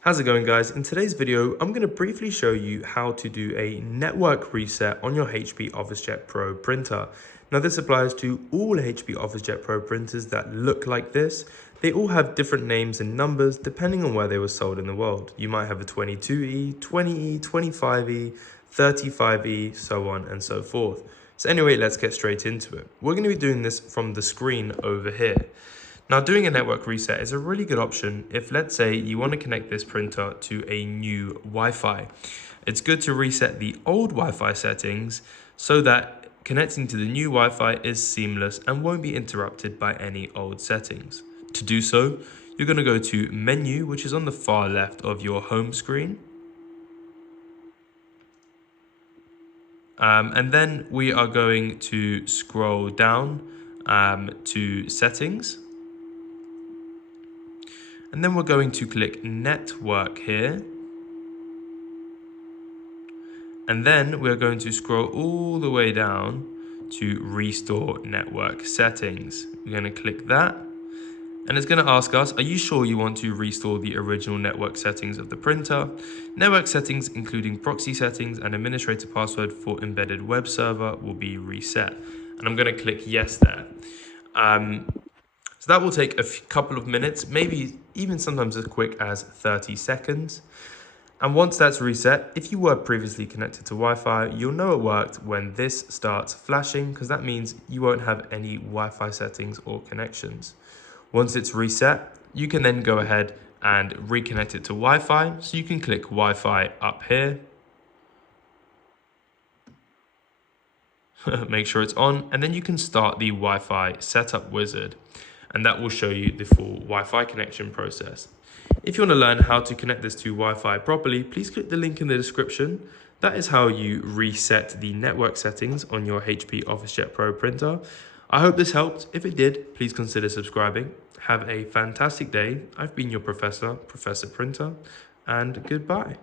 How's it going, guys? In today's video, I'm going to briefly show you how to do a network reset on your HP OfficeJet Pro printer. Now, this applies to all HP OfficeJet Pro printers that look like this. They all have different names and numbers depending on where they were sold in the world. You might have a 22E, 20E, 25E, 35E, so on and so forth. So anyway, let's get straight into it. We're going to be doing this from the screen over here. Now, doing a network reset is a really good option if, let's say, you want to connect this printer to a new Wi-Fi. It's good to reset the old Wi-Fi settings so that connecting to the new Wi-Fi is seamless and won't be interrupted by any old settings. To do so, you're going to go to Menu, which is on the far left of your home screen. And then we are going to scroll down to Settings. And then we're going to click Network here. And then we're going to scroll all the way down to Restore Network Settings. We're going to click that. And it's going to ask us, are you sure you want to restore the original network settings of the printer? Network settings, including proxy settings and administrator password for embedded web server, will be reset. And I'm going to click yes there. So that will take a couple of minutes, maybe even sometimes as quick as 30 seconds. And once that's reset, if you were previously connected to Wi-Fi, you'll know it worked when this starts flashing, because that means you won't have any Wi-Fi settings or connections. Once it's reset, you can then go ahead and reconnect it to Wi-Fi. So you can click Wi-Fi up here. Make sure it's on, and then you can start the Wi-Fi setup wizard. And that will show you the full Wi-Fi connection process. If you want to learn how to connect this to Wi-Fi properly, please click the link in the description. That is how you reset the network settings on your HP OfficeJet Pro printer. I hope this helped. If it did, please consider subscribing. Have a fantastic day. I've been your Professor Printer, and goodbye.